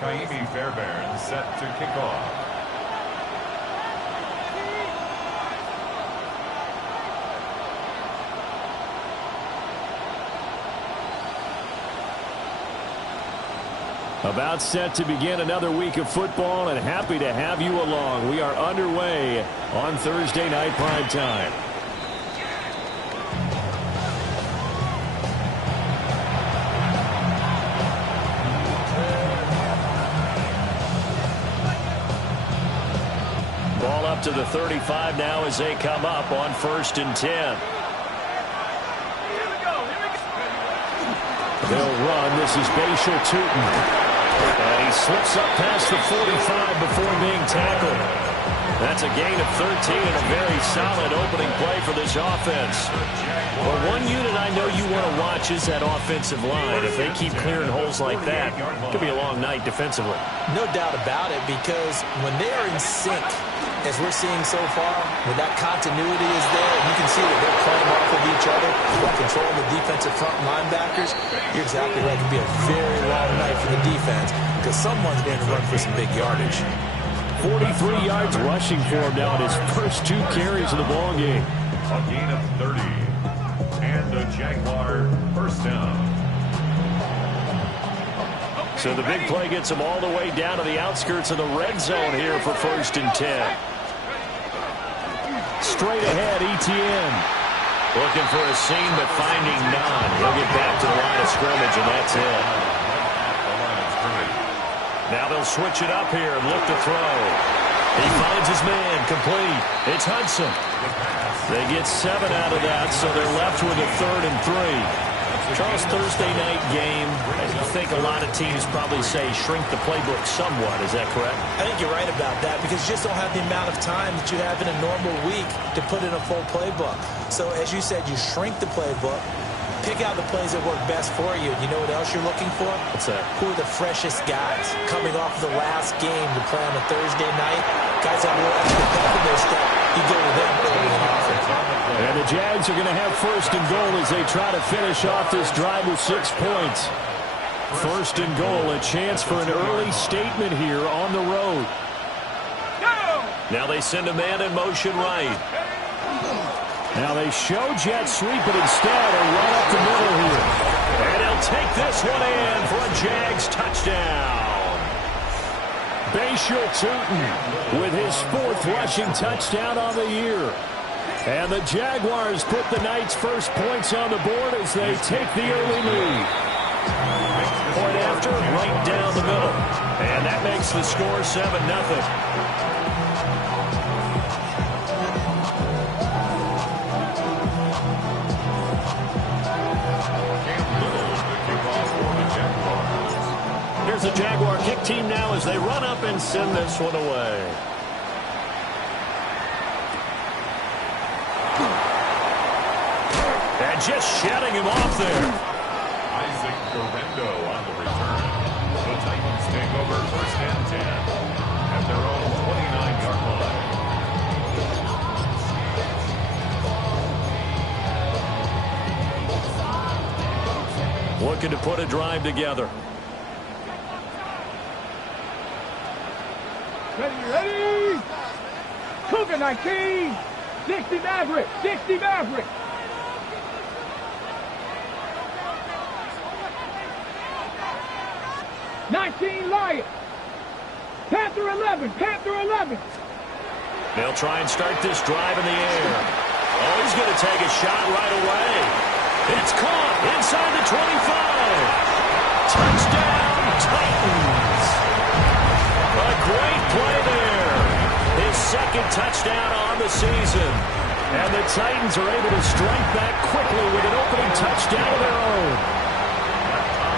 Kaimi Fairbairn set to kick off. About set to begin another week of football, and happy to have you along. We are underway on Thursday night prime time. Ball up to the 35 now as they come up on 1st and 10. They'll run. This is Bashal Tutin. And he slips up past the 45 before being tackled. That's a gain of 13 and a very solid opening play for this offense. Well, one unit I know you want to watch is that offensive line. If they keep clearing holes like that, it could be a long night defensively. No doubt about it, because when they are in sync, as we're seeing so far, when that continuity is there, and you can see that they're playing off of each other while controlling the defensive front linebackers, you're exactly right. It can be a very long night for the defense because someone's going to run for some big yardage. 43 yards rushing for him now in his first 2 carries of the ball game. A gain of 30. And a Jaguar first down. So the big play gets him all the way down to the outskirts of the red zone here for 1st and 10. Straight ahead, Etienne. Looking for a seam, but finding none. He'll get back to the line of scrimmage, and that's it. Now they'll switch it up here and look to throw. He finds his man, complete. It's Hudson. They get 7 out of that, so they're left with a 3rd and 3. Charles, Thursday night game, I think a lot of teams probably say shrink the playbook somewhat. Is that correct? I think you're right about that because you just don't have the amount of time that you have in a normal week to put in a full playbook. So as you said, you shrink the playbook, pick out the plays that work best for you. You know what else you're looking for? What's that? Who are the freshest guys coming off the last game to play on a Thursday night? Guys that will extra pep in their step. You go to them early in the offense. And the Jags are going to have 1st and goal as they try to finish off this drive with 6 points. 1st and goal, a chance for an early statement here on the road. Now they send a man in motion right. Now they show jet sweep, but instead a run up the middle here. And he'll take this one in for a Jags touchdown. Bashal Tutin with his 4th rushing touchdown on the year. And the Jaguars put the night's first points on the board as they take the early lead. Point after, right down the middle. And that makes the score 7-0. Here's the Jaguar kick team now as they run up and send this one away. And just shutting him off there. Isaac Guerrero on the return. The Titans take over 1st and 10 at their own 29-yard line. Looking to put a drive together. Ready! Cougar 19! 60 Maverick! 60 Maverick! Lion. Panther 11. Panther 11. They'll try and start this drive in the air. Oh, he's going to take a shot right away. It's caught inside the 25. Touchdown, Titans. A great play there. His 2nd touchdown on the season. And the Titans are able to strike back quickly with an opening touchdown of their own.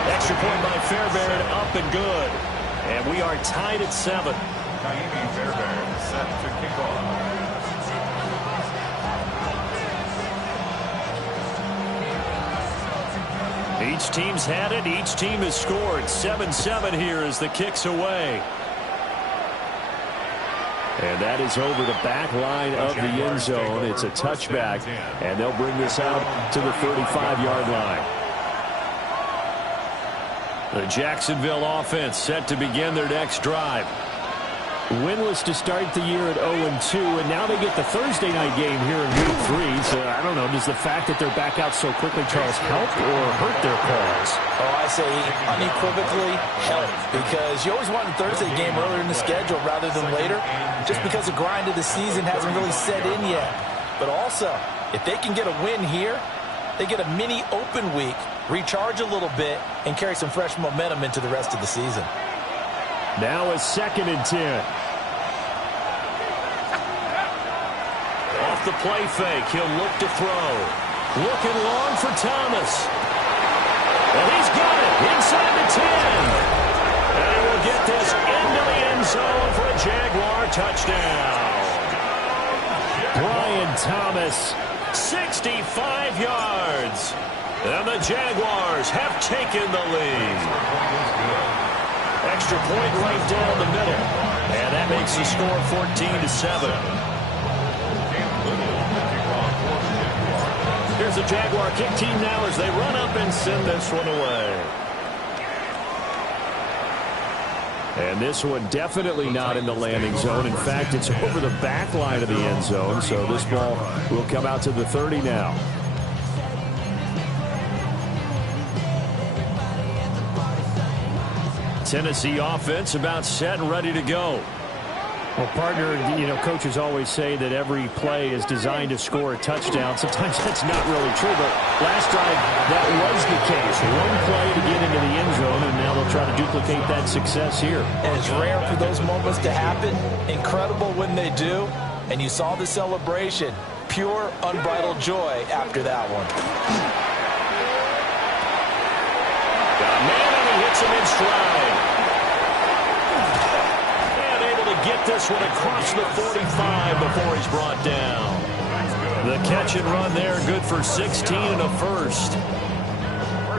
Extra point by Fairbairn, up and good. And we are tied at 7. Kaimi Fairbairn set to kick off. Each team's had it. Each team has scored. 7-7 here as the kick's away. And that is over the back line of the end zone. It's a touchback, and they'll bring this out to the 35-yard line. The Jacksonville offense set to begin their next drive. Winless to start the year at 0-2, and now they get the Thursday night game here in Week 3. So, I don't know, does the fact that they're back out so quickly, Charles, help or hurt their cause? Oh, I say unequivocally help, because you always want a Thursday game earlier in the schedule rather than later, just because the grind of the season hasn't really set in yet. But also, if they can get a win here, they get a mini open week, recharge a little bit, and carry some fresh momentum into the rest of the season. Now a 2nd and 10. Off the play fake, he'll look to throw. Looking long for Thomas. And he's got it inside the 10. And he will get this into the end zone for a Jaguar touchdown. Brian Thomas. 65 yards. And the Jaguars have taken the lead. Extra point right down the middle. And that makes the score 14-7. Here's the Jaguar kick team now as they run up and send this one away. And this one definitely not in the landing zone. In fact, it's over the back line of the end zone. So this ball will come out to the 30 now. Tennessee offense about set and ready to go. Well, partner, you know, coaches always say that every play is designed to score a touchdown. Sometimes that's not really true, but last drive, that was the case. One play to get into the end zone, and now they'll try to duplicate that success here. And it's rare for those moments to happen. Incredible when they do. And you saw the celebration. Pure, unbridled joy after that one. Got a man, and he hits him in stride. Get this one across the 45 before he's brought down. The catch and run there, good for 16 and a first.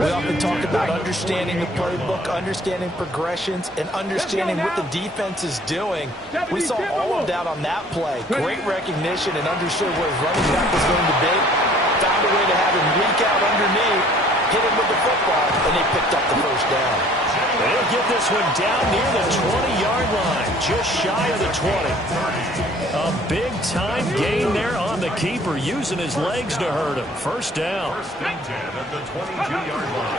We often talk about understanding the playbook, understanding progressions, and understanding what the defense is doing. We saw all of that on that play. Great recognition and understood where his running back was going to be. Found a way to have him leak out underneath, hit him with the football, and they picked up the first down. They'll get this one down near the 20-yard line, just shy of the 20. A big-time gain there on the keeper, using his legs to hurt him. First down. First and 10 at the 22-yard line.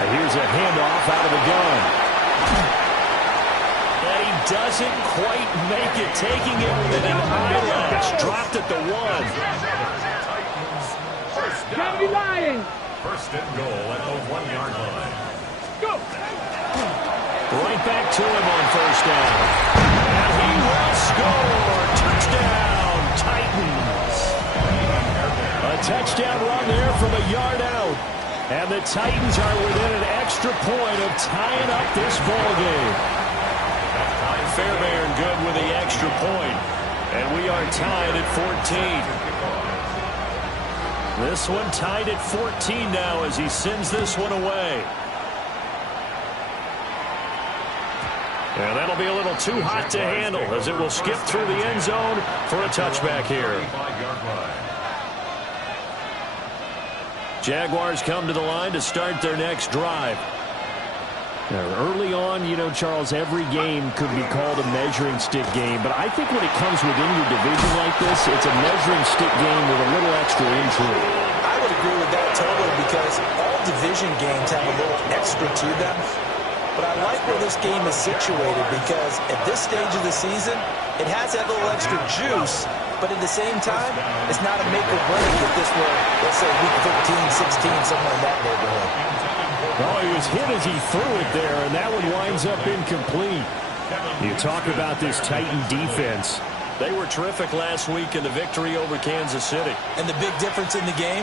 And here's a handoff out of the gun. And he doesn't quite make it, taking it with an eyelash. Dropped at the 1. Kennedy Lions. First and goal at the 1-yard line. Go. Right back to him on first down. And he will score. Touchdown, Titans. A touchdown run there from a yard out. And the Titans are within an extra point of tying up this ball game. Fairbairn good with the extra point. And we are tied at 14. This one tied at 14 now as he sends this one away. And that'll be a little too hot to handle as it will skip through the end zone for a touchback here. Jaguars come to the line to start their next drive. Now, early on, you know, Charles, every game could be called a measuring stick game. But I think when it comes within your division like this, it's a measuring stick game with a little extra intrigue. I would agree with that totally because all division games have a little extra to them. But I like where this game is situated because at this stage of the season, it has that little extra juice. But at the same time, it's not a make or break if this were, let's say, week 15, 16, somewhere in that neighborhood. Oh, he was hit as he threw it there, and that one winds up incomplete. You talk about this Titan defense. They were terrific last week in the victory over Kansas City. And the big difference in the game,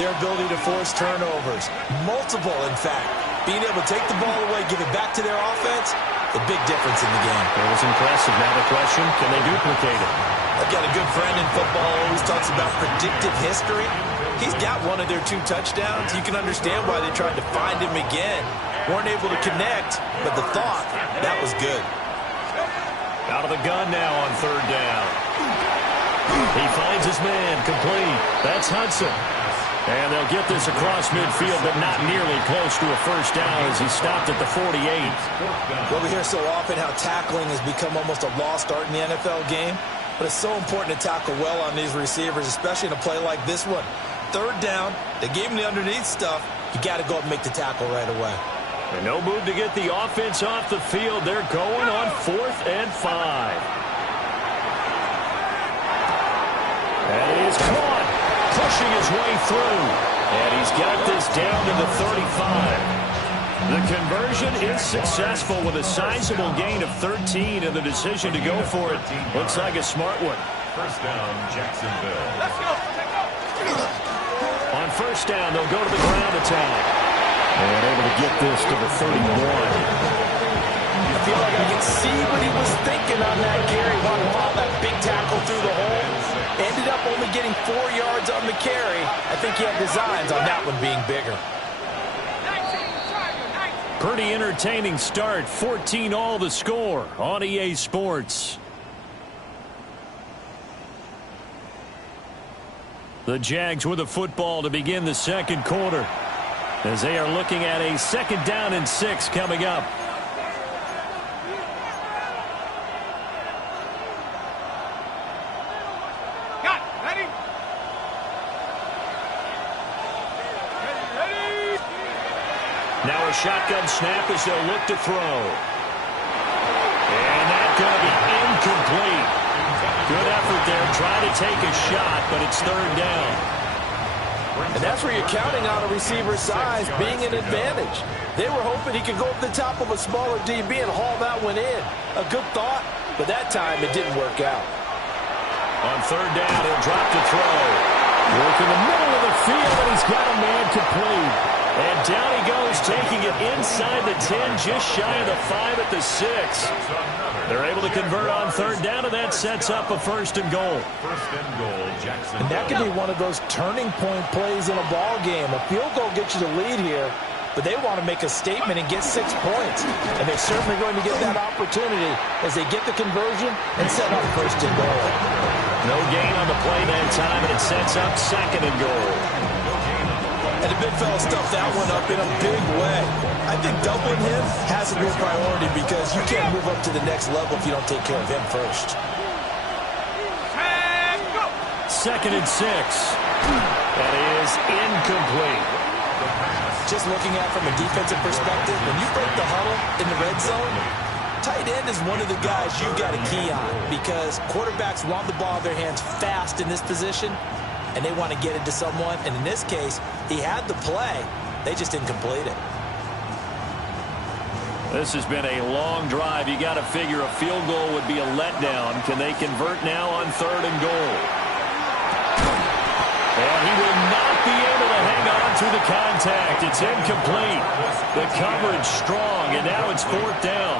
their ability to force turnovers. Multiple, in fact. Being able to take the ball away, give it back to their offense, the big difference in the game. It was impressive. Now the question, can they duplicate it? I've got a good friend in football who always talks about predictive history. He's got one of their 2 touchdowns. You can understand why they tried to find him again. Weren't able to connect, but the thought, that was good. Out of the gun now on third down. He finds his man, complete. That's Hudson. And they'll get this across midfield, but not nearly close to a first down as he stopped at the 48. Well, we hear so often how tackling has become almost a lost art in the NFL game, but it's so important to tackle well on these receivers, especially in a play like this one. Third down, they gave him the underneath stuff. You got to go up and make the tackle right away. And no move to get the offense off the field. They're going on 4th and 5. And he is caught, pushing his way through. And he's got this down to the 35. The conversion is successful with a sizable gain of 13, and the decision to go for it looks like a smart one. First down, Jacksonville. Let's go. On first down, they'll go to the ground attack. And able to get this to the 31. I feel like I can see what he was thinking on that carry. Wanted to follow that big tackle through the hole. Ended up only getting 4 yards on the carry. I think he had designs on that one being bigger. Pretty entertaining start. 14-all the score on EA Sports. The Jags with the football to begin the second quarter, as they are looking at a 2nd down and 6 coming up. Got it. Ready? Ready? Now a shotgun snap as they'll look to throw. And that's going to be incomplete. Good effort there, trying to take a shot, but it's 3rd down. And that's where you're counting on a receiver's size being an advantage. They were hoping he could go up the top of a smaller DB and haul that one in. A good thought, but that time it didn't work out. On 3rd down, he'll drop to throw. Work in the middle of the field, and he's got a man complete. And down he goes, taking it inside the 10, just shy of the 5 at the 6. They're able to convert on 3rd down, and that sets up a 1st and goal. First and goal, Jacksonville. And that could be one of those turning point plays in a ball game. A field goal gets you the lead here, but they want to make a statement and get 6 points. And they're certainly going to get that opportunity as they get the conversion and set up 1st and goal. No gain on the play that time, and it sets up 2nd and goal. And the big fella stuffed that one up in a big way. I think doubling him has to be a priority because you can't move up to the next level if you don't take care of him first. And go. 2nd and 6. That is incomplete. Just looking at it from a defensive perspective, when you break the huddle in the red zone, tight end is one of the guys you've got to key on because quarterbacks want the ball in their hands fast in this position, and they want to get it to someone. And in this case, he had the play. They just didn't complete it. This has been a long drive. You got to figure a field goal would be a letdown. Can they convert now on 3rd and goal? And he will not be able to hang on through the contact. It's incomplete. The coverage strong, and now it's 4th down.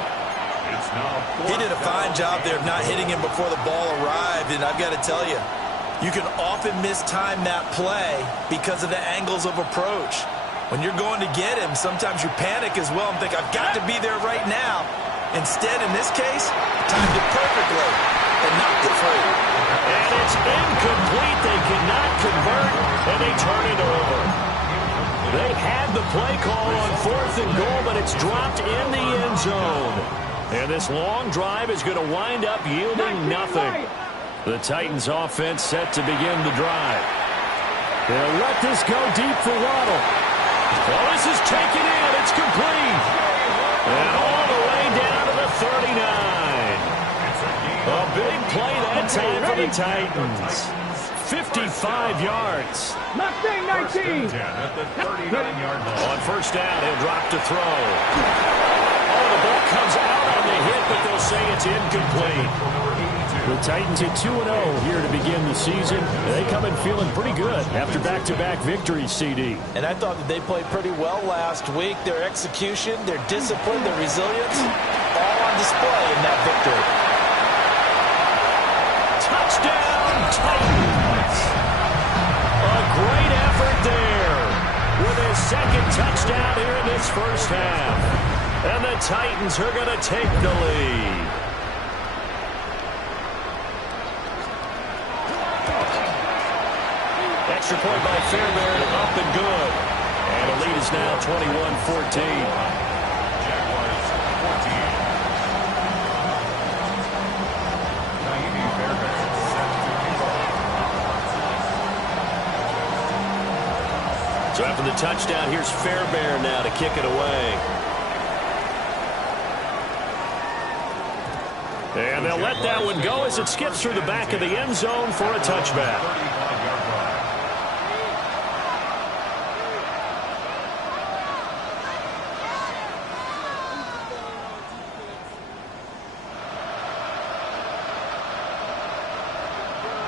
He did a fine job there of not hitting him before the ball arrived, and I've got to tell you, you can often mistime that play because of the angles of approach. When you're going to get him, sometimes you panic as well and think, I've got to be there right now. Instead, in this case, timed it perfectly and knocked it free. And it's incomplete. They cannot convert, and they turn it over. They had the play call on 4th and goal, but it's dropped in the end zone. And this long drive is going to wind up yielding nothing. The Titans offense set to begin the drive. They'll let this go deep for Waddle. Well, this is taken in. It's complete. And all the way down to the 39. A big play that time for the Titans. 55 yards. Mustang 19. At the 39-yard line. On 1st down, he'll drop to throw. Oh, the ball comes out on the hit, but they'll say it's incomplete. The Titans at 2-0 here to begin the season. They come in feeling pretty good after back-to-back victories, CD. And I thought that they played pretty well last week. Their execution, their discipline, their resilience, all on display in that victory. Touchdown, Titans! A great effort there with his 2nd touchdown here in this 1st half. And the Titans are going to take the lead. extra point by Fairbairn, up and good. And the lead is now 21-14. Jaguars 14. Naimi Fairbairn set to kick off. So after the touchdown, here's Fairbairn now to kick it away. And they'll let that one go as it skips through the back of the end zone for a touchback. 35-yard run.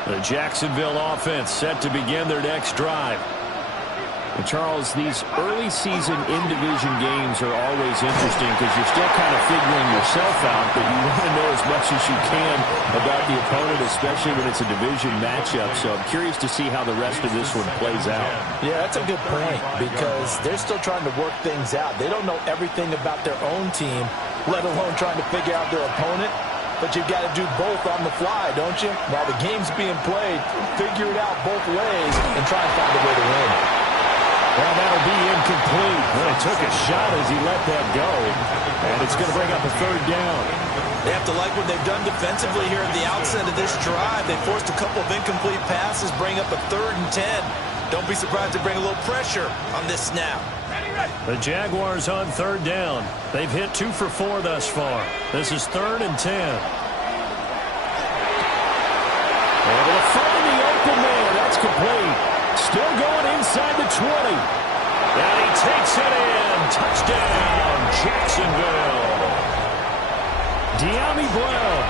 The Jacksonville offense set to begin their next drive. And Charles, these early season in-division games are always interesting because you're still kind of figuring yourself out, but you want to know as much as you can about the opponent, especially when it's a division matchup. So I'm curious to see how the rest of this one plays out. Yeah, that's a good point because they're still trying to work things out. They don't know everything about their own team, let alone trying to figure out their opponent. But you've got to do both on the fly, don't you? While the game's being played, figure it out both ways and try and find a way to win. Well, that'll be incomplete. Well, he took a shot as he let that go, and it's going to bring up a third down. They have to like what they've done defensively here at the outset of this drive. They forced a couple of incomplete passes, bring up a 3rd and 10. Don't be surprised to bring a little pressure on this snap. The Jaguars on 3rd down. They've hit 2 for 4 thus far. This is 3rd and 10. Able to find the open man. That's complete. Still going inside the 20. And he takes it in. Touchdown, Jacksonville. Dyami Brown,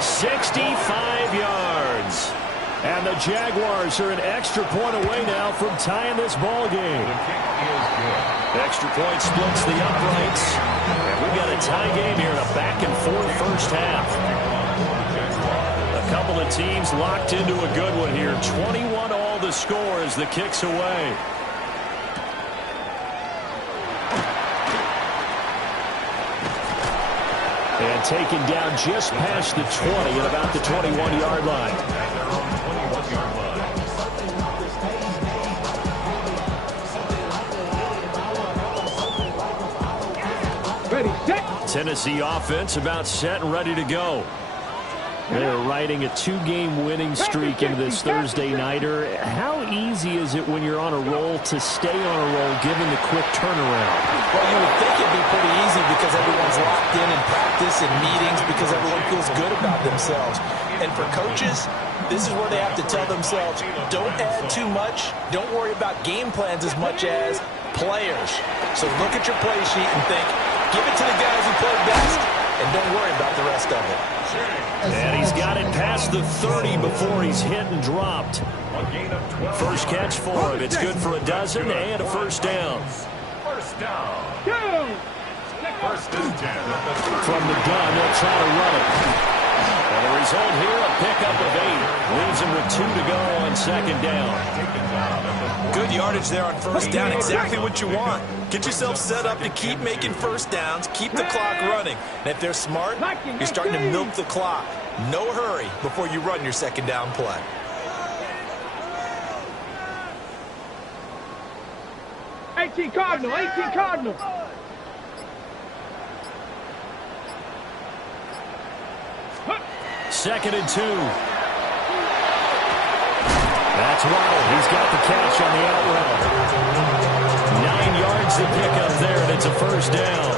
65 yards. And the Jaguars are an extra point away now from tying this ball game. The kick is good. Extra point splits the uprights. And we've got a tie game here in a back-and-forth first half. A couple of teams locked into a good one here. 21-all the score as the kick's away. And taken down just past the 20 at about the 21-yard line. At their own 21-yard line. Ready, set. Tennessee offense about set and ready to go. They're riding a 2-game winning streak into this Thursday nighter. How easy is it when you're on a roll to stay on a roll given the quick turnaround? Well, you would think it'd be pretty easy because everyone's locked in practice and meetings because everyone feels good about themselves. And for coaches, this is where they have to tell themselves, don't add too much. Don't worry about game plans as much as players. So look at your play sheet and think, give it to the guys who play best, and don't worry about the rest of it. And he's got it past the 30 before he's hit and dropped. A gain of 12. First catch for him. It's good for a dozen and a first down. First down. Go. First and 10. From the gun, they'll try to run it. And the result here, a pickup of 8. Leaves him with 2 to go on second down. Taken down at the 40. Good yardage there on first down. Exactly what you want. Get yourself set up to keep making first downs, keep the clock running. And if they're smart, you're starting to milk the clock. No hurry before you run your second down play. Cardinal, 18 Cardinal. Second and 2. That's Waddle. He's got the catch on the out route. 9 yards to pick up there, and it's a first down.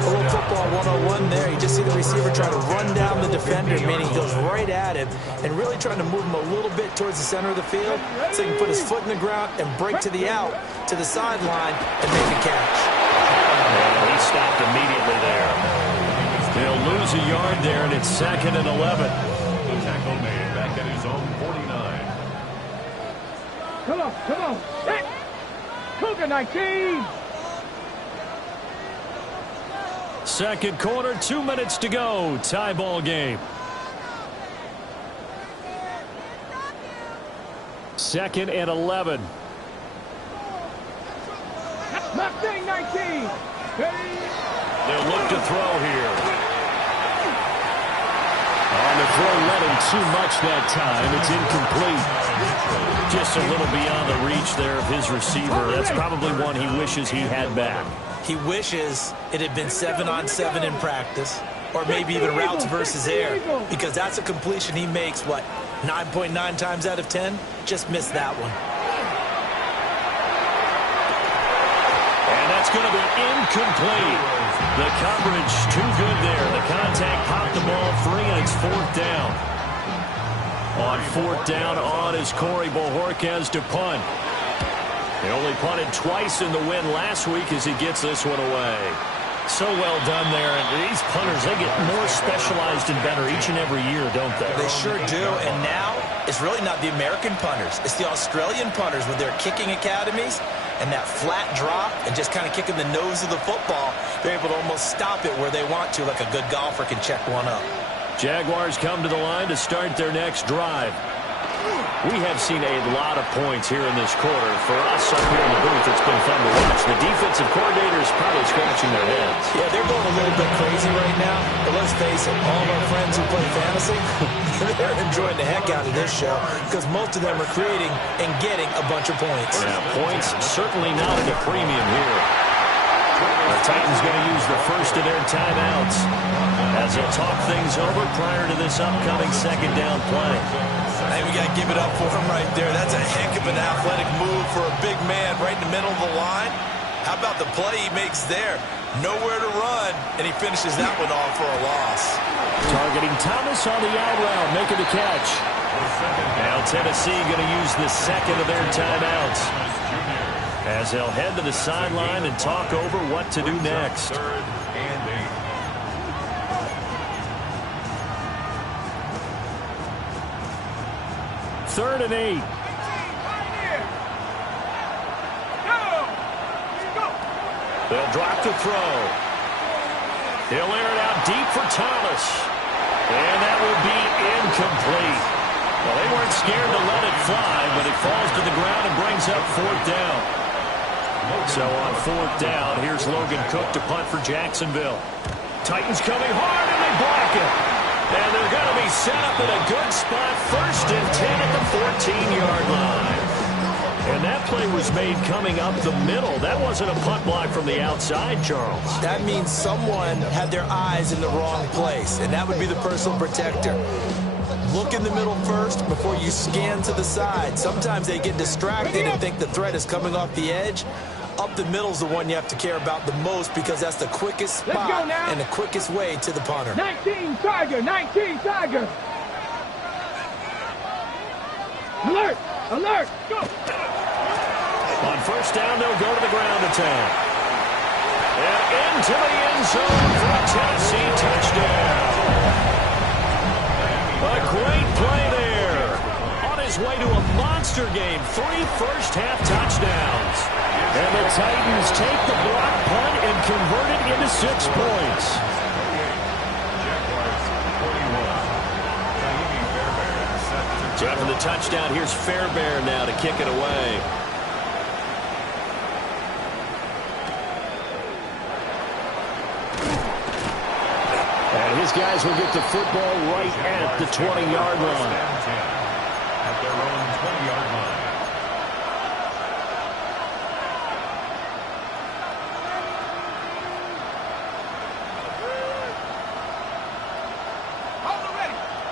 A little football 101 there. You just see the receiver trying to run down the defender, meaning he goes right at him and really trying to move him a little bit towards the center of the field so he can put his foot in the ground and break to the out, to the sideline, and make a catch. And he stopped immediately there. They'll lose a yard there, and it's second and 11. The tackle made back at his own 49. Come on, come on. Set. Cougar 19. Second quarter, 2 minutes to go. Tie ball game. Second and 11. Mustang 19. They'll look to throw here. On the throw led him too much that time. It's incomplete. Just a little beyond the reach there of his receiver. That's probably one he wishes he had back. He wishes it had been 7-on-7 in practice, or maybe even routes versus air, because that's a completion he makes, what, 9.9 times out of 10? Just missed that one. And that's going to be incomplete. The coverage too good there. The contact popped the ball free, and it's 4th down. On 4th down on is Corey Bojorquez to punt. He only punted twice in the win last week as he gets this one away. So well done there. And these punters, they get more specialized and better each and every year, don't they? They sure do. And now it's really not the American punters. It's the Australian punters with their kicking academies and that flat drop and just kind of kicking the nose of the football. They're able to almost stop it where they want to, like a good golfer can check one up. Jaguars come to the line to start their next drive. We have seen a lot of points here in this quarter. For us up here in the booth, it's been fun to watch. The defensive coordinators probably scratching their heads. Yeah, they're going a little bit crazy right now. But let's face it, all of our friends who play fantasy, they're enjoying the heck out of this show because most of them are creating and getting a bunch of points. Yeah, points certainly not at a premium here. The Titans going to use the first of their timeouts as they'll talk things over prior to this upcoming 2nd down play. Hey, we got to give it up for him right there. That's a heck of an athletic move for a big man right in the middle of the line. How about the play he makes there? Nowhere to run, and he finishes that one off for a loss. Targeting Thomas on the out route, making the catch. Now Tennessee going to use the 2nd of their timeouts as they'll head to the sideline and talk over what to do next. 3rd and 8. 3rd and 8. They'll drop the throw. He'll air it out deep for Thomas. And that will be incomplete. Well, they weren't scared to let it fly, but it falls to the ground and brings up 4th down. So on 4th down, here's Logan Cook to punt for Jacksonville. Titans coming hard, and they block it. And they're going to be set up in a good spot. 1st and 10 at the 14-yard line. And that play was made coming up the middle. That wasn't a punt block from the outside, Charles. That means someone had their eyes in the wrong place, and that would be the personal protector. Look in the middle first before you scan to the side. Sometimes they get distracted and think the threat is coming off the edge. Up the middle is the one you have to care about the most because that's the quickest spot and the quickest way to the punter. 19 Tiger, 19 Tiger. Alert, alert, go. On 1st down, they'll go to the ground attack. And into the end zone for a Tennessee touchdown. A great play there. On his way to a monster game. 3 first-half touchdowns. And the Titans take the block punt and convert it into 6 points. So after the touchdown, here's Fairbairn now to kick it away. And his guys will get the football right at the 20-yard line. At their own 20-yard line.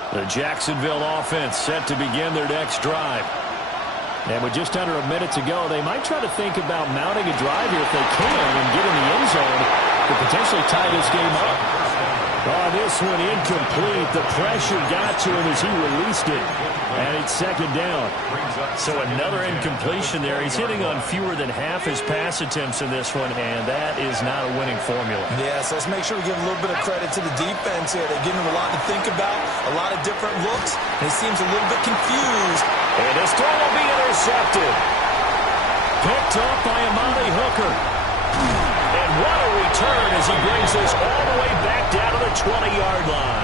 The Jacksonville offense set to begin their next drive. And with just under a minute to go, they might try to think about mounting a drive here if they can and get in the end zone to potentially tie this game up. Oh, this one incomplete. The pressure got to him as he released it. And it's 2nd down. So another incompletion there. He's hitting on fewer than half his pass attempts in this one, and that is not a winning formula. Yeah, so let's make sure we give a little bit of credit to the defense here. They're giving him a lot to think about, a lot of different looks, and he seems a little bit confused. And this throw will be intercepted. Picked up by Amari Hooker. And what a return as he brings this all the way back down to the 20-yard line.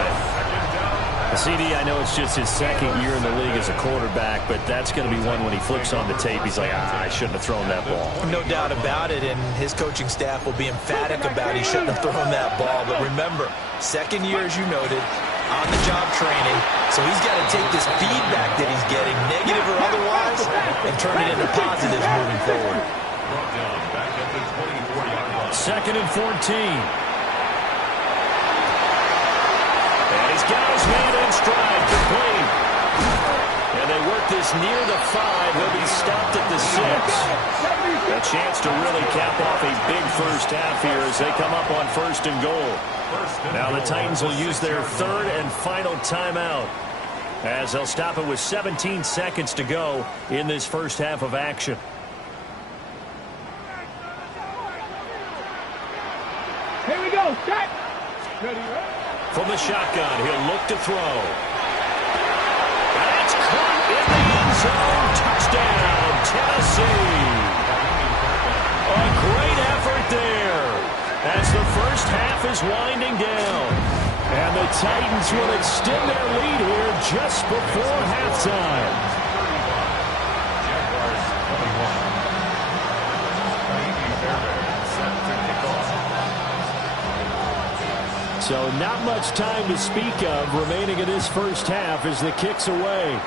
CD, I know it's just his 2nd year in the league as a quarterback, but that's going to be one when he flips on the tape, he's like, I shouldn't have thrown that ball. No doubt about it, and his coaching staff will be emphatic about he shouldn't have thrown that ball. But remember, 2nd year, as you noted, on-the-job training. So he's got to take this feedback that he's getting, negative or otherwise, and turn it into positives moving forward. Brought down back at the 24-yard line. 2nd and 14. And he's got his man in stride, complete. And they work this near the 5. He'll be stopped at the 6. A chance to really cap off a big first half here as they come up on 1st and goal. Now the Titans will use their 3rd and final timeout as they'll stop it with 17 seconds to go in this first half of action. Here we go. Set. Ready, From the shotgun, he'll look to throw. And it's caught in the end zone. Touchdown, Tennessee. A great effort there as the first half is winding down. And the Titans will extend their lead here just before halftime. Jaguars 21. Naimi Fairbairn set to kick off. So not much time to speak of remaining in this first half as the kick's away.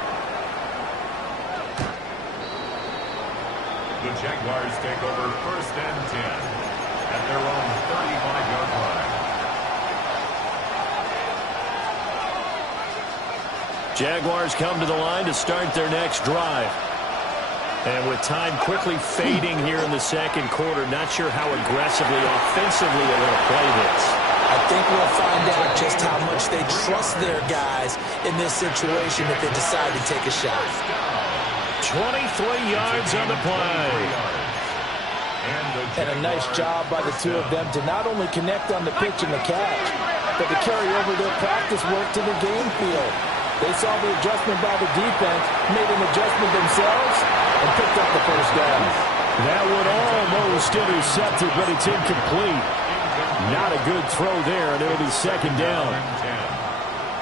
The Jaguars take over 1st and 10 at their own 35-yard line. Jaguars come to the line to start their next drive. And with time quickly fading here in the second quarter, not sure how aggressively, offensively they're going to play this. I think we'll find out just how much they trust their guys in this situation if they decide to take a shot. 23 yards on the play. And a nice job by the two of them to not only connect on the pitch and the catch, but to carry over their practice work to the game field. They saw the adjustment by the defense, made an adjustment themselves, and picked up the first down. That one almost intercepted, but it's incomplete. Not a good throw there, and it'll be 2nd down.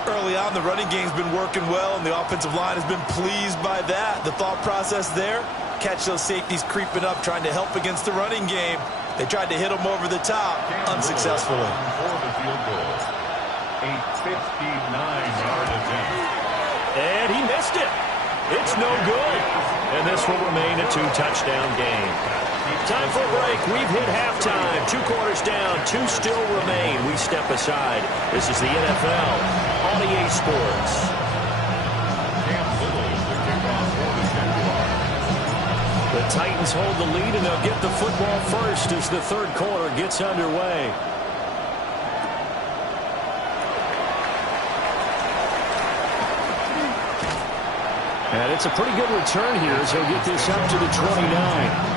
Early on, the running game's been working well, and the offensive line has been pleased by that. The thought process there, catch those safeties creeping up, trying to help against the running game. They tried to hit them over the top, unsuccessfully. For the field goal. A 59-yard attempt. And he missed it. It's no good. And this will remain a 2-touchdown game. Time for a break. We've hit halftime. 2 quarters down. 2 still remain. We step aside. This is the NFL on EA Sports. Cam Little to kick off for the Jaguars. The Titans hold the lead, and they'll get the football first as the 3rd quarter gets underway. And it's a pretty good return here as he'll get this up to the 29.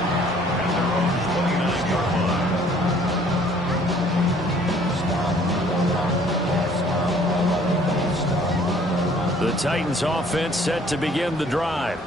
The Titans offense set to begin the drive.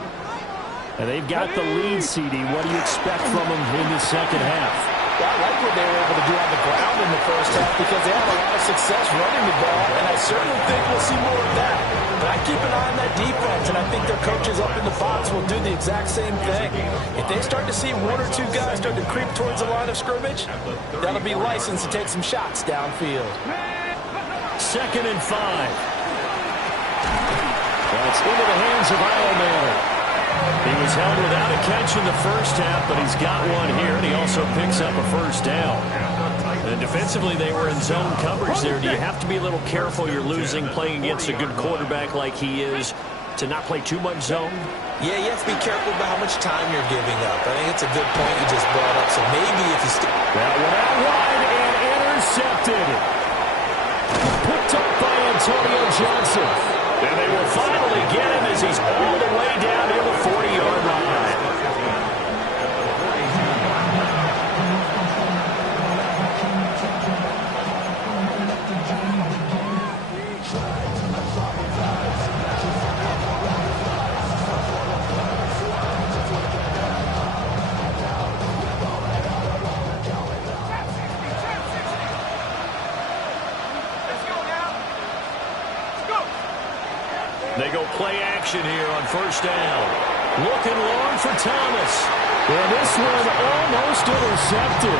And they've got the lead, CD. What do you expect from them in the second half? Well, I like what they were able to do on the ground in the first half because they had a lot of success running the ball, and I certainly think we'll see more of that. But I keep an eye on that defense, and I think their coaches up in the box will do the exact same thing. If they start to see 1 or 2 guys start to creep towards the line of scrimmage, that'll be licensed to take some shots downfield. 2nd and 5. That's into the hands of Eilman. He was held without a catch in the first half, but he's got one here, and he also picks up a first down. And defensively, they were in zone coverage there. Do you have to be a little careful? You're losing, playing against a good quarterback like he is, to not play too much zone? Yeah, you have to be careful about how much time you're giving up. I think it's a good point you just brought up. So maybe if you that one out wide and intercepted. Picked up by Antonio Johnson. And they will finally get him as he's all the way down near the 40-yard line. They go play action here on first down. Looking long for Thomas. And this one almost intercepted.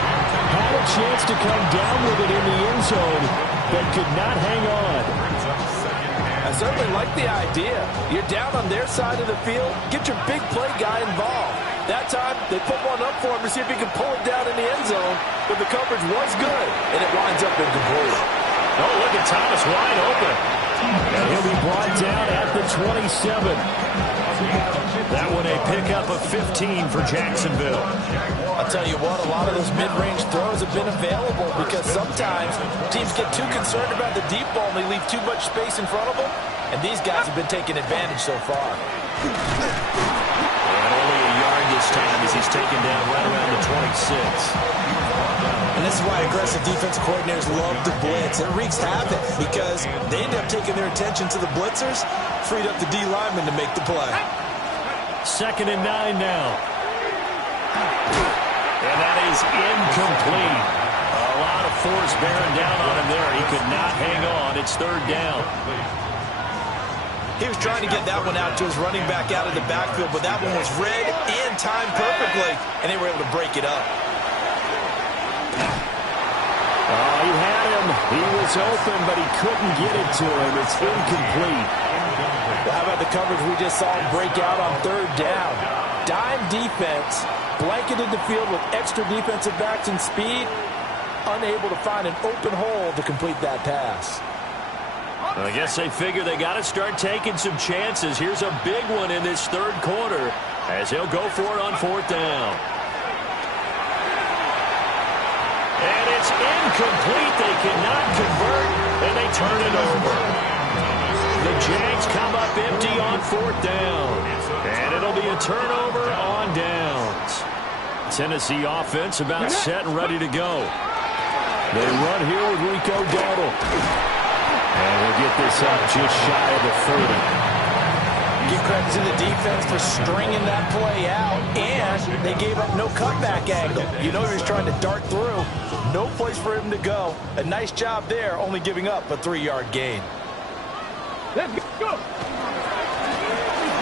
Had a chance to come down with it in the end zone, but could not hang on. I certainly like the idea. You're down on their side of the field. Get your big play guy involved. That time, they put one up for him to see if he can pull it down in the end zone. But the coverage was good, and it winds up incomplete. Oh, look at Thomas wide open. And he'll be brought down at the 27. That one a pickup of 15 for Jacksonville. I'll tell you what, a lot of those mid-range throws have been available because sometimes teams get too concerned about the deep ball and they leave too much space in front of them, and these guys have been taking advantage so far. And only a yard this time as he's taken down right around the 26. And this is why aggressive defense coordinators love to blitz. It wreaks havoc because they end up taking their attention to the blitzers, freed up the D lineman to make the play. 2nd and 9 now. And that is incomplete. A lot of force bearing down on him there. He could not hang on. It's 3rd down. He was trying to get that one out to his running back out of the backfield, but that one was read and timed perfectly, and they were able to break it up. Oh, he had him. He was open, but he couldn't get it to him. It's incomplete. How about the coverage we just saw him break out on 3rd down? Dime defense, blanketed the field with extra defensive backs and speed, unable to find an open hole to complete that pass. I guess they figure they got to start taking some chances. Here's a big one in this 3rd quarter as he'll go for it on 4th down. And it's incomplete. They cannot convert, and they turn it over. The Jags come up empty on 4th down, and it'll be a turnover on downs. Tennessee offense about set and ready to go. They run here with Rico Dowdle. And we'll get this up just shy of the 30. Give credit to the defense for stringing that play out, and they gave up no cutback angle. You know he was trying to dart through. No place for him to go. A nice job there, only giving up a 3-yard gain. Let's go.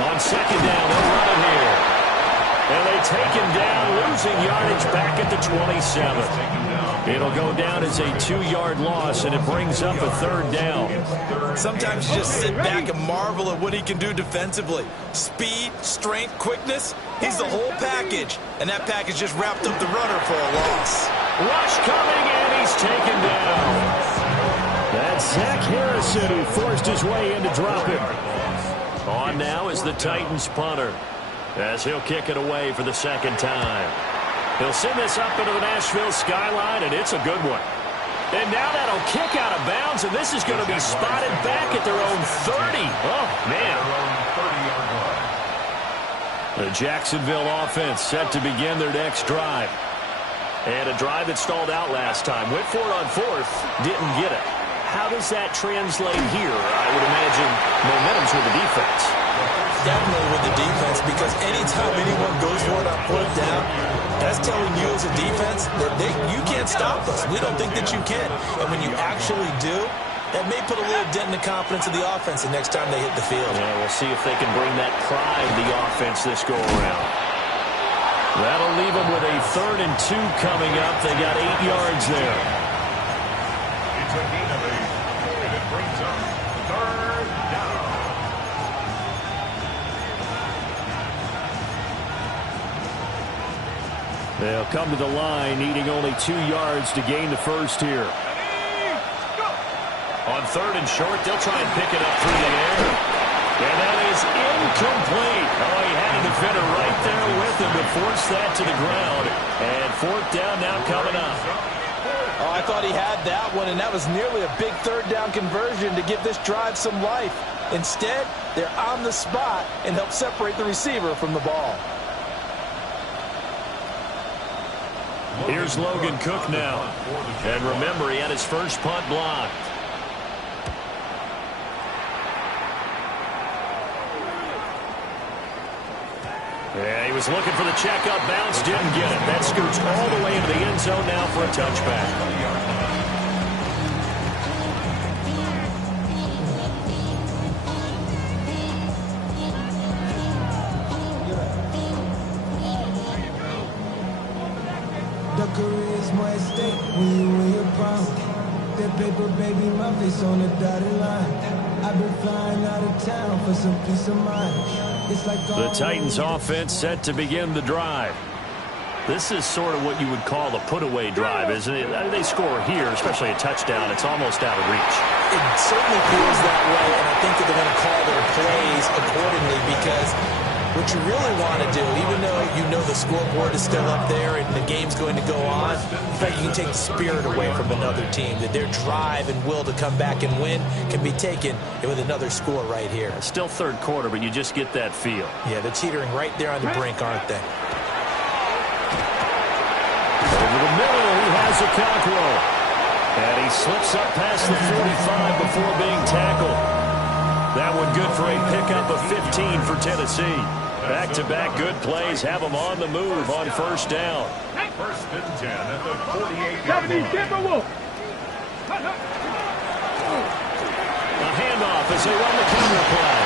On 2nd down, they'll run it here. And they take him down, losing yardage back at the 27. It'll go down as a 2-yard loss, and it brings up a 3rd down. Sometimes you just sit back and marvel at what he can do defensively. Speed, strength, quickness, he's the whole package. And that package just wrapped up the runner for a loss. Rush coming, and he's taken down. That's Zach Harrison who forced his way in to drop him. On now is the Titans punter as he'll kick it away for the 2nd time. He'll send this up into the Nashville skyline, and it's a good one. And now that'll kick out of bounds, and this is going to be spotted back at their own 30. Oh, man. The Jacksonville offense set to begin their next drive. And a drive that stalled out last time. Went for it on 4th, didn't get it. How does that translate here? I would imagine momentum's with the defense. Definitely with the defense, because anytime anyone goes for it on 4th down, that's telling you as a defense that you can't stop us. We don't think that you can. And when you actually do, that may put a little dent in the confidence of the offense the next time they hit the field. Yeah, we'll see if they can bring that pride to the offense this go-around. That'll leave them with a 3rd and 2 coming up. They got 8 yards there. It's a gain of 8, and it brings up 3rd down. They'll come to the line, needing only 2 yards to gain the first here. On 3rd and short, they'll try and pick it up through the air. And that is incomplete. Oh, he had a defender right there with him to force that to the ground. And 4th down now coming up. Oh, I thought he had that one, and that was nearly a big 3rd down conversion to give this drive some life. Instead, they're on the spot and help separate the receiver from the ball. Here's Logan Cook now. And remember, he had his first punt blocked. Yeah, he was looking for the checkup bounce, didn't get it. That scoots all the way into the end zone now for a touchback. The career's more at stake when you wear your crown. That of paper, baby, my face on the dotted line. I've been flying out of town for some peace of mind. It's like the Titans offense set to begin the drive. This is sort of what you would call a put-away drive, isn't it? They score here, especially a touchdown. It's almost out of reach. It certainly feels that way, and I think that they're going to call their plays accordingly because what you really want to do, even though you know the scoreboard is still up there and the game's going to go on, in fact, you can take the spirit away from another team, that their drive and will to come back and win can be taken with another score right here. Still third quarter, but you just get that feel. Yeah, they're teetering right there on the brink, aren't they? Over the middle, he has a Cockrell. And he slips up past the 45 before being tackled. That one good for a pickup of 15 for Tennessee. Back-to-back good plays have them on the move on first down. First and 10 at the 48-yard line. A handoff as they run the counter play.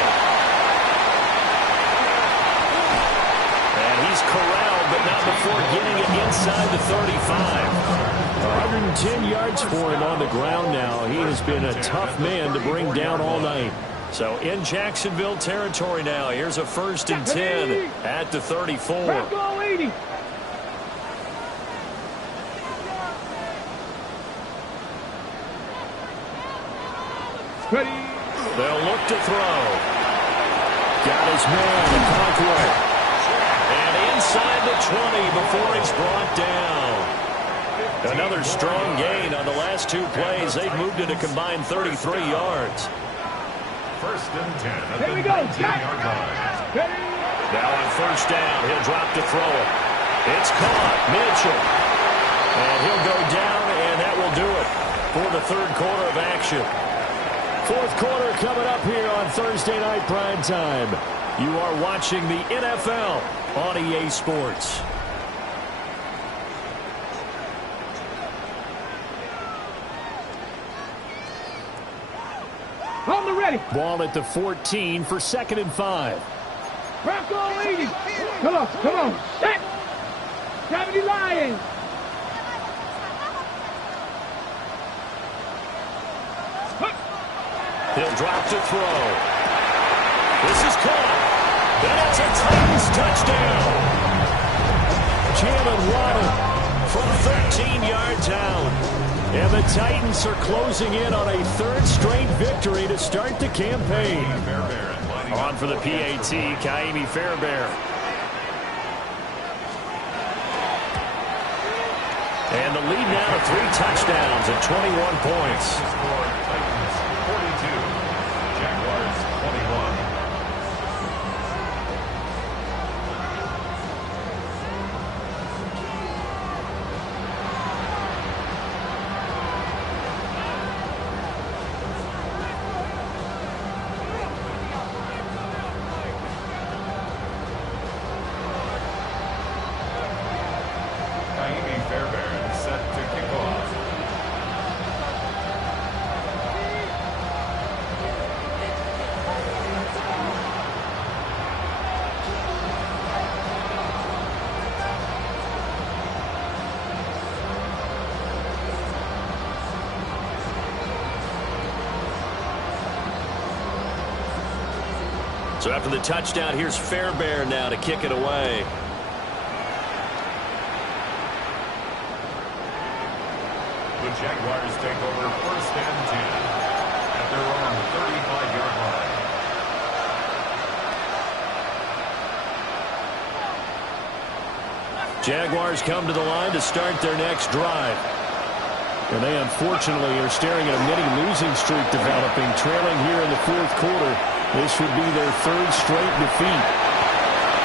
And he's corralled, but not before getting it inside the 35. 110 yards for him on the ground now. He has been a tough man to bring down all night. So in Jacksonville territory now. Here's a first and 10 at the 34. They'll look to throw. Got his man, Cockrell. And inside the 20 before he's brought down. Another strong gain on the last two plays. They've moved it a combined 33 yards. First and 10 at the 19-yard line. Now on first down, he'll drop to throw it. It's caught, Mitchell. And he'll go down, and that will do it for the third quarter of action. Fourth quarter coming up here on Thursday Night Primetime. You are watching the NFL on EA Sports. On the ready. Ball at the 14 for 2nd and 5. Bronco leading. Come on, come on. Set. 70 Lions. He'll drop to throw. This is caught. And it's a Titans touchdown. Jalen Waddle From 13 yards out. And the Titans are closing in on a third straight victory to start the campaign. On for the PAT, Ka'imi Fairbairn. And the lead now to 3 touchdowns and 21 points. Titans 42, Jaguars 21. Ka'imi Fairbairn set to kick off. So after the touchdown, here's Fairbairn now to kick it away. The Jaguars take over first and 10 at their own 35-yard line. Jaguars come to the line to start their next drive. And they unfortunately are staring at a mini-losing streak developing, trailing here in the fourth quarter. This would be their third straight defeat.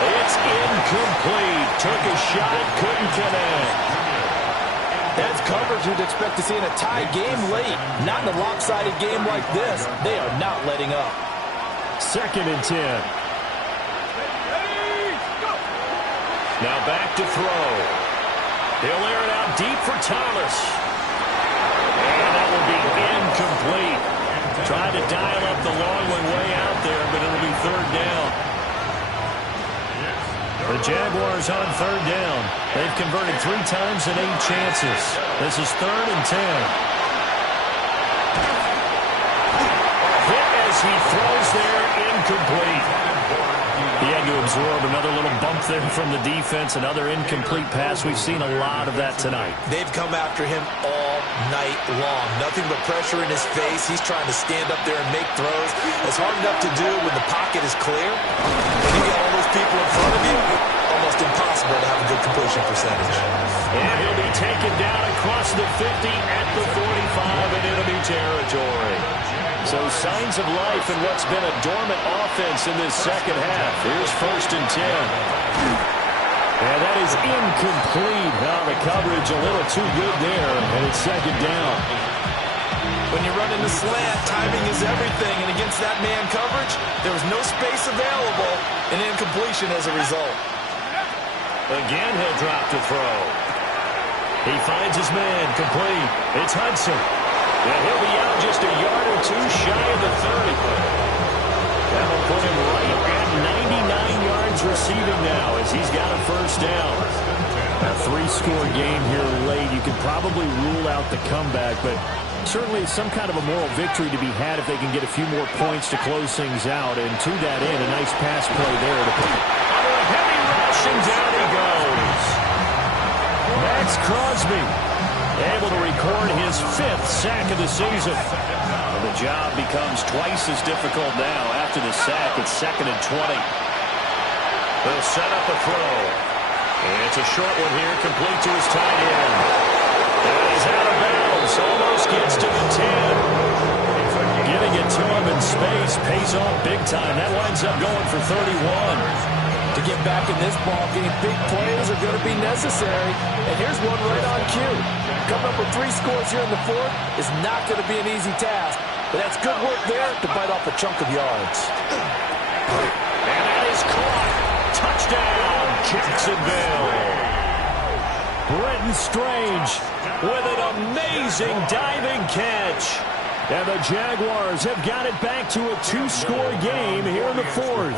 It's incomplete. Took a shot, couldn't connect. That's coverage you'd expect to see in a tie game late. Not in a lopsided game like this. They are not letting up. 2nd and 10. Now back to throw. He'll air it out deep for Thomas. And that will be incomplete. Tried to dial up the long one way out there, but it'll be third down. The Jaguars on third down. They've converted 3 times in 8 chances. This is 3rd and 10. He throws there, incomplete. He had to absorb another little bump there from the defense, another incomplete pass. We've seen a lot of that tonight. They've come after him all night long. Nothing but pressure in his face. He's trying to stand up there and make throws. It's hard enough to do when the pocket is clear. When you got all those people in front of you, almost impossible to have a good completion percentage. And he'll be taken down across the 50 at the 45 in enemy territory. So signs of life in what's been a dormant offense in this second half. Here's 1st and 10. And that is incomplete. Now the coverage a little too good there, and it's 2nd down. When you run in the slant, timing is everything, and against that man coverage, there was no space available, and incompletion as a result. Again, he'll drop to throw. He finds his man, complete. It's Hudson. And he'll be out just a yard or two shy of the 30. That'll put him right at 99 yards receiving now as he's got a 1st down. A 3-score game here late. You could probably rule out the comeback, but certainly some kind of a moral victory to be had if they can get a few more points to close things out. And to that end, a nice pass play there. Under a heavy rush, and down he goes. Max Crosby able to record his 5th sack of the season. And the job becomes twice as difficult now. After the sack, it's 2nd and 20. They'll set up a throw. And it's a short one here, complete to his tight end. And he's out of bounds. Almost gets to the 10. Getting it to him in space pays off big time. That winds up going for 31. To get back in this ball game, big plays are going to be necessary. And here's one right on cue. Coming up with 3 scores here in the 4th is not going to be an easy task. But that's good work there to bite off a chunk of yards. And that is caught. Touchdown, Jacksonville. Brenton Strange With an amazing diving catch. And the Jaguars have got it back to a 2-score game here in the 4th.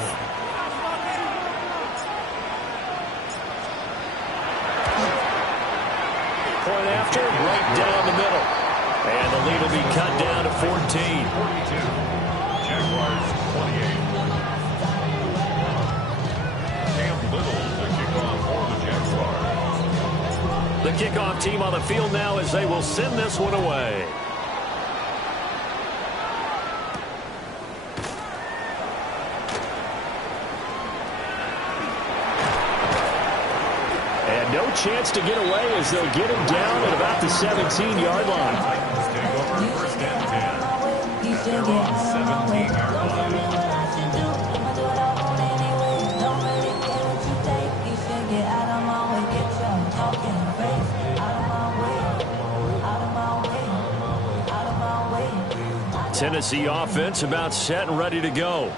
Point after, right down the middle. And the lead will be cut down to 14. 42. Jaguars 28. Cam Little, the kickoff for the Jaguars. The kickoff team on the field now as they will send this one away. And no chance to get away as they'll get him down at about the 17-yard line. Titans take over 1st and 10. They're on 17-yard line. Tennessee offense about set and ready to go.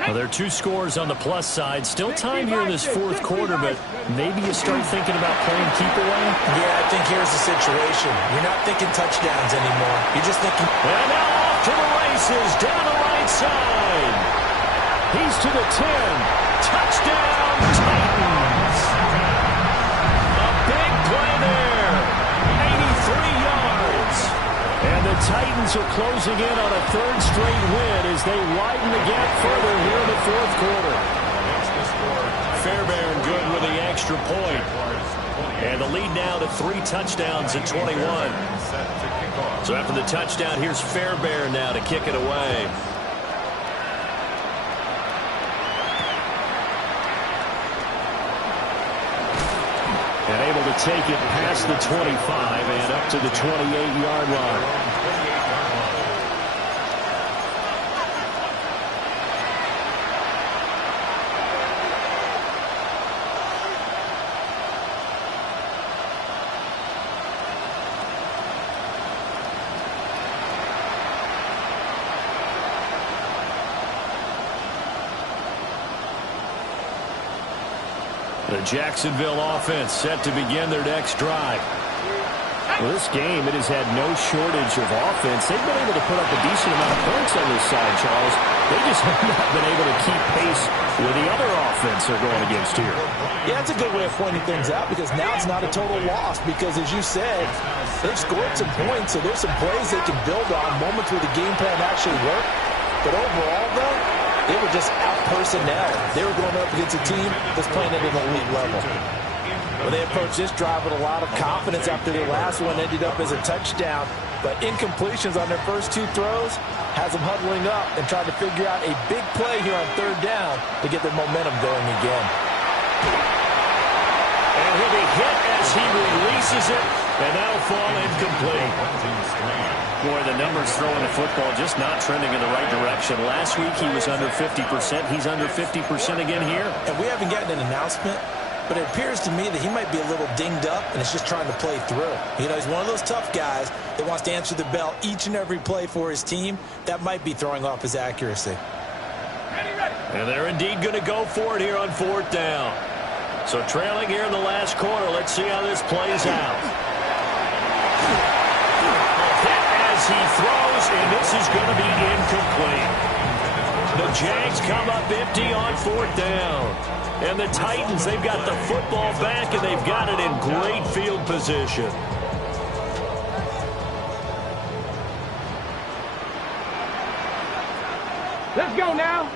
Well, there are 2 scores on the plus side. Still time here in this 4th quarter, but maybe you start thinking about playing keep away? Yeah, I think here's the situation. You're not thinking touchdowns anymore. You're just thinking... And now off to the races, down the right side. He's to the 10. Touchdown, Titans. A big play there. 83 yards. And the Titans are closing in on a 3rd straight win as they widen the gap further here in the 4th quarter. Fairbairn good with the extra point. And the lead now to 3 touchdowns at 21. So after the touchdown, here's Fairbairn now to kick it away. And able to take it past the 25 and up to the 28-yard line. The Jacksonville offense set to begin their next drive. Well, this game, it has had no shortage of offense. They've been able to put up a decent amount of points on this side, Charles. They just have not been able to keep pace with the other offense they're going against here. Yeah, it's a good way of pointing things out because now it's not a total loss because, as you said, they've scored some points, so there's some plays they can build on, moments where the game plan actually worked. But overall, though, they were just out-personnel. They were going up against a team that's playing at an elite level. Well, they approached this drive with a lot of confidence after their last one ended up as a touchdown. But incompletions on their first two throws has them huddling up and trying to figure out a big play here on third down to get their momentum going again. And he'll be hit as he releases it, and that'll fall incomplete. Boy, the numbers throwing the football just not trending in the right direction. Last week he was under 50%. He's under 50% again here. And we haven't gotten an announcement, but it appears to me that he might be a little dinged up and is just trying to play through. You know, he's one of those tough guys that wants to answer the bell each and every play for his team. That might be throwing off his accuracy. And they're indeed going to go for it here on fourth down. So trailing here in the last quarter. Let's see how this plays out. Hit as he throws, and this is going to be incomplete. The Jags come up empty on fourth down. And the Titans, they've got the football back, and they've got it in great field position. Let's go now.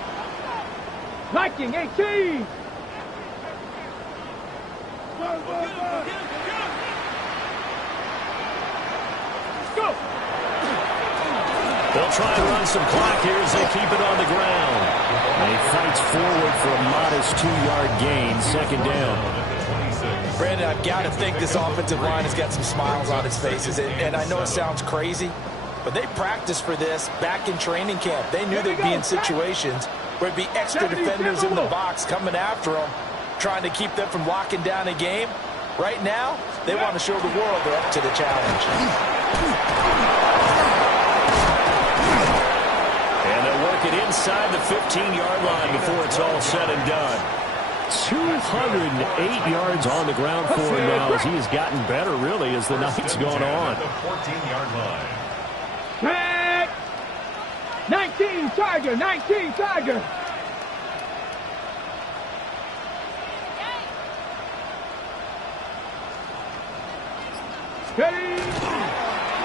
Viking 18. Go. They'll try and run some clock here as they keep it on the ground. And he fights forward for a modest 2-yard gain, second down. Brandon, I've got to think this offensive line has got some smiles on its faces. And I know it sounds crazy, but they practiced for this back in training camp. They knew they'd be in situations where it'd be extra defenders in the box coming after them, trying to keep them from locking down a game. Right now, they want to show the world they're up to the challenge. And they'll work it inside the 15-yard line before it's all said and done. 208 yards on the ground for him now as he has gotten better, really, as the night's gone on. The 14-yard line. Tag. 19 Tiger, 19 Tiger. Ready.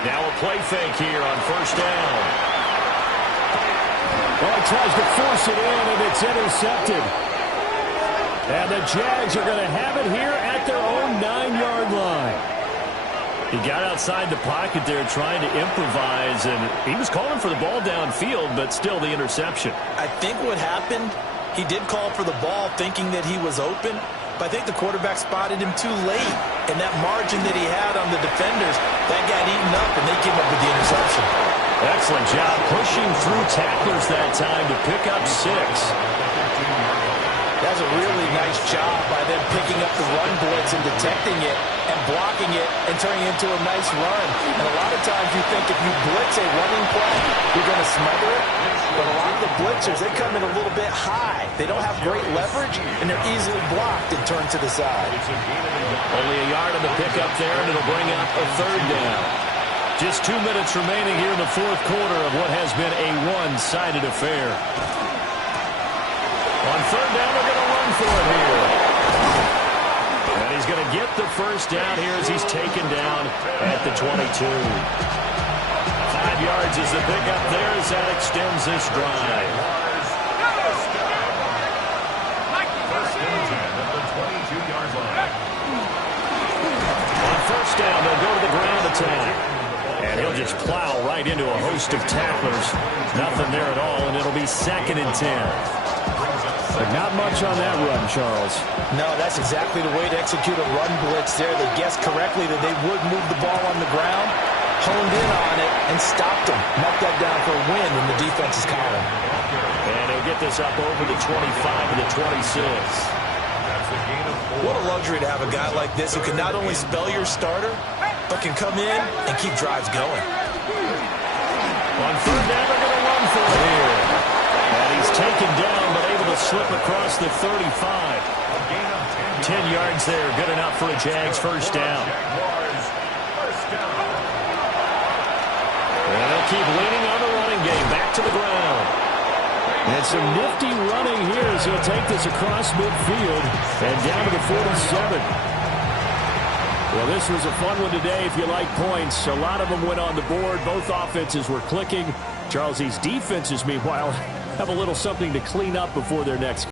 Now a play fake here on first down. Well, he tries to force it in, and it's intercepted. And the Jags are going to have it here at their own 9-yard line. He got outside the pocket there trying to improvise, and he was calling for the ball downfield, but still the interception. I think what happened, he did call for the ball thinking that he was open, but I think the quarterback spotted him too late. And that margin that he had on the defenders, that got eaten up, and they came up with the interception. Excellent job pushing through tacklers that time to pick up 6. That's a really nice job by them picking up the run blitz and detecting it and blocking it and turning it into a nice run. And a lot of times you think if you blitz a running play, you're going to smother it. But a lot of the blitzers, they come in a little bit high. They don't have great leverage, and they're easily blocked and turned to the side. Only a yard on the pickup there, and it'll bring up a third down. Just 2 minutes remaining here in the fourth quarter of what has been a one-sided affair. On third down, they're going to run for it here. And he's going to get the first down here as he's taken down at the 22. 5 yards is the pickup there as that extends this drive. First and 10 at the 22-yard line. On first down, they'll go to the ground attack. And he'll just plow right into a host of tacklers. Nothing there at all, and it'll be second and 10. But not much on that run, Charles. No, that's exactly the way to execute a run blitz there. They guessed correctly that they would move the ball on the ground, honed in on it, and stopped them. Marked that down for a win in the defense's column. And he'll get this up over the 25 to the 26. What a luxury to have a guy like this who can not only spell your starter, but can come in and keep drives going. On third down, they're going to run for it here. And he's taken down, but able to slip across the 35. 10 yards there, good enough for a Jags first down. And they'll keep leaning on the running game, back to the ground. And some nifty running here as he'll take this across midfield and down to the 47. Well, this was a fun one today if you like points. A lot of them went on the board. Both offenses were clicking. Charles, these defenses, meanwhile, have a little something to clean up before their next